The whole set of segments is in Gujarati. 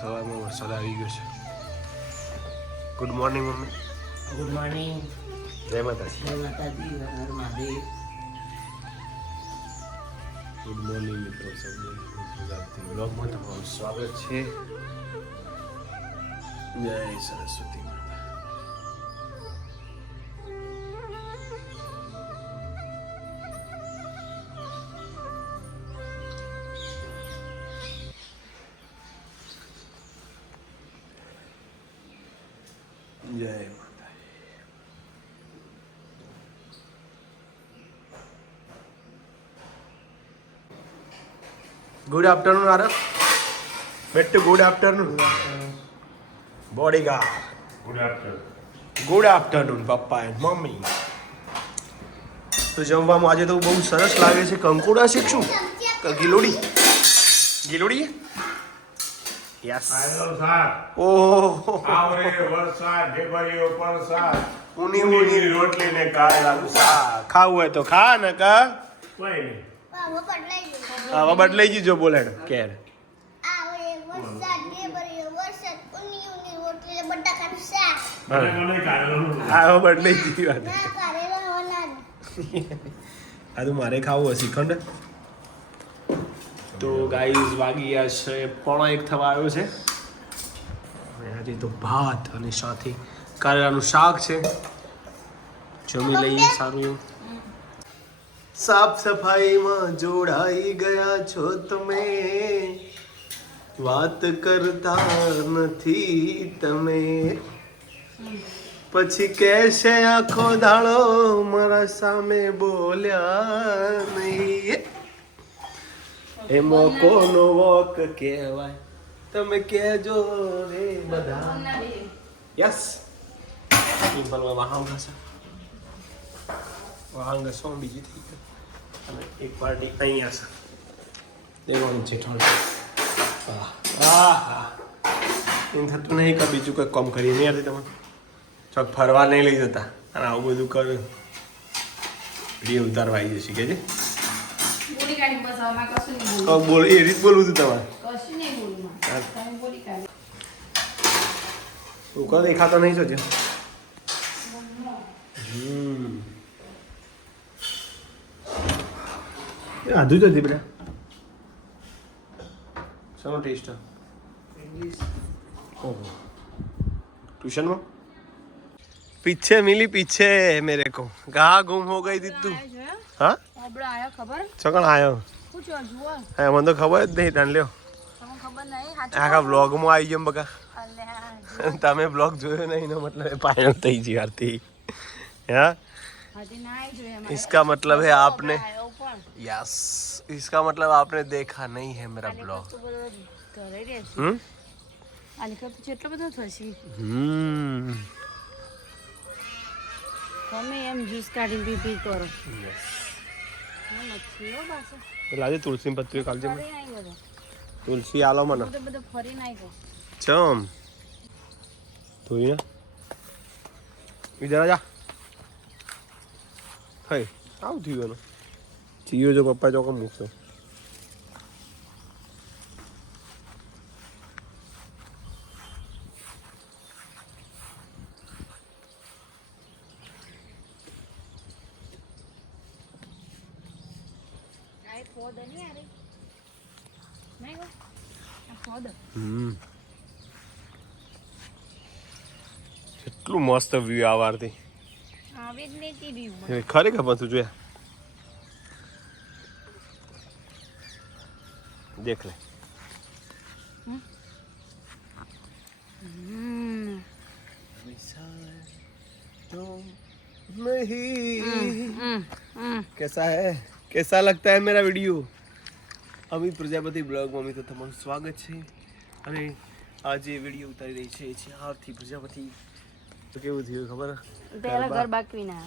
સવારમાં વરસાદ આવી ગયો છે. Good morning mummy. Good morning. જય માતાજી. જય માતાજી. હર મહાદેવ. ગુડ મોર્નિંગ મિત્રો સૌને ગુજરાતી બ્લોગમાં તમારું સ્વાગત છે. જય સરસ્વતી માતા. જય માતા. Good afternoon Aarav. બેટુ good afternoon. Bodyguard good afternoon પપ્પા એન્ડ મમ્મી. તો જમવામાં આજે તો બહુ સરસ લાગે છે. કંકોડા શીખશું ગિલોડી ગિલોડી યસ. ઓહો ઊની ઊની રોટલી ને કારેલાનું શાક. ખાવું હોય તો ખા ને કા હવે બદલાઈ ગયું જો બોલે કેર. હા બદલાઈ ગઈ વાત. આ તો મારે ખાવું હશે શ્રીખંડ. તો ગાઈઝ વાગી ગયા છે 1:45 થવા આવ્યો છે. આજે તો ભાત અને સાથે કારેલાનું શાક છે. જમી લઈએ સારું એવું. સાફ સફાઈમાં જોડાઈ ગયા છો તમે, વાત કરતા નથી તમે. પછી કહેશે આખો દાડો મારા સામે બોલ્યા નહીં. એમાં કોનો વોક કહેવાય તમે કહેજો રે બધા. યસ સિમ્પલમાં વાહન ઘસે વાહન ઘસવા બીજી થઈ ગઈ. અને એક પાર્ટી અહીંયા છે દેવાનું છે ઠંડ. હા એમ થતું નહીં કે બીજું કંઈક કામ કરીએ નહીં યાર. તમે ચોક ફરવા નહીં લઈ જતા અને આવું બધું કર્યું વિડીયો ઉતારવા આવી જશે કે છે. બોલ એ રીત બોલવું હતું તમારે. તું કહો દેખાતો નહીં છો. આધું જ હતી બેટા. શાનો ટેસ્ટ? ઓહો ट्यूशन में पीछे मिली पीछे मेरे को कहाँ गुम हो गई थी तू? हाँ चकण आयो है मन तो खबर ज नहीं तने ल्यो आखा ब्लॉग में आई गयो बका તમે બ્લોગ જોયો નહીં નો मतलब पायण થઈ जी आरती हाँ इसका मतलब है आपने यस इसका मतलब आपने देखा नहीं है मेरा ब्लॉग. તમે એમ જ્યુસ કાઢીને પી કરો. લાજે તુલસી પત્રી કાલજે તુલસી આલો મને બધું ફરી નાખ્યો ચમ તું ઇધર જા થઈ આવ થયું ચીયો જો પપ્પા ચોકો મૂકશો. કેટલું મસ્ત વ્યૂ આવારથી ખરેખર પણ તું જોયા દેખ લે. कैसा है कैसा लगता है मेरा वीडियो? અમિત પ્રજાપતિ બ્લોગમાં મિત્રો તમારું સ્વાગત છે. અને આજે વિડીયો ઉતારી રહી છે આરતી પ્રજાપતિ. તો કેવું થયું ખબર? પહેલા ઘર બાકવી ના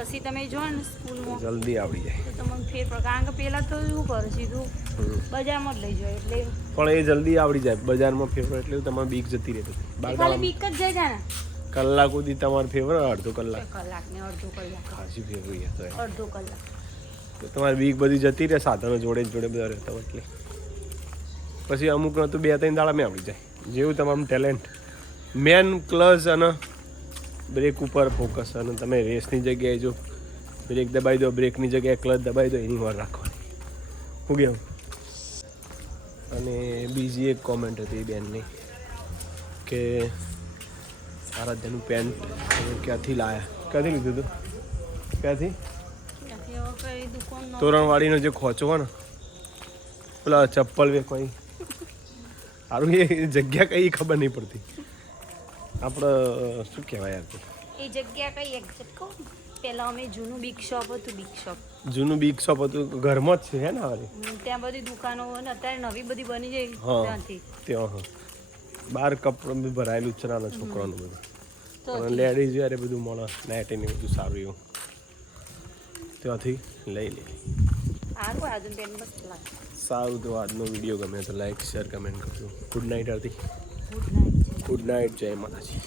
પછી તમે જો ને સ્કૂલમાં જલ્દી આવડી જાય. તો તમને ફેર પડે કારણ કે પહેલાં તો શું કરે સીધું બજારમાં જ લઈ જાય એટલે પણ એ જલ્દી આવડી જાય બજારમાં ફેવરેટ એટલે તમારે બીક જતી રહેતી. ખાલી બીક જ જાય છે ને કલાક સુધી તમારે ફેવરેટ અડધો કલાક કલાક ને અડધો કલાક ખાસી ફેવરેટ તો અડધો કલાક તો તમારી બીક બધી જતી રહે સાધનો જોડે જોડે બધા રહેતા હોય એટલે પછી અમુકનો તો 2-3 દાડામાં આવડી જાય જેવું તમારું ટેલેન્ટ. મેન ક્લચ અને બ્રેક ઉપર ફોકસ અને તમે રેસની જગ્યાએ જો બ્રેક દબાવી દો બ્રેકની જગ્યાએ ક્લચ દબાવી દો એની વાર રાખવાની. હું કેવું. અને બીજી એક કોમેન્ટ હતી બેનની કે આરાધ્યાનું પેન્ટ તમે ક્યાંથી લીધું હતું ક્યાંથી તોરણવાડીનો જે ખોચો હોય ને પેલા ચપ્પલ વેચવાની સારું એ જગ્યા કઈ ખબર નહીં પડતી આપણે શું કહેવાય યાર એ જગ્યા કઈ એક્ઝેક્ટ કહું પહેલાં અમે જૂનું બિગ શોપ હતું જૂનું બિગ શોપ હતું ઘરમાં જ છે હે ને હવે ત્યાં બધી દુકાનો અને અત્યારે નવી બધી બની જાય હા ત્યાંથી ત્યાં હા બહાર કપડું બી ભરાયેલું જ છે નાના છોકરાનું બધું તો અને લેડીઝ યારે બધું મળે નાઇટ ને બધું સારું એવું ત્યાંથી લઈ લે. સારું આજુ પેન મસ્ત લાગે. સારું તો આજનો વિડીયો ગમે તો લાઈક શેર કમેન્ટ કરજો. Good night Aarti. Good night. Good night જય માતાજી.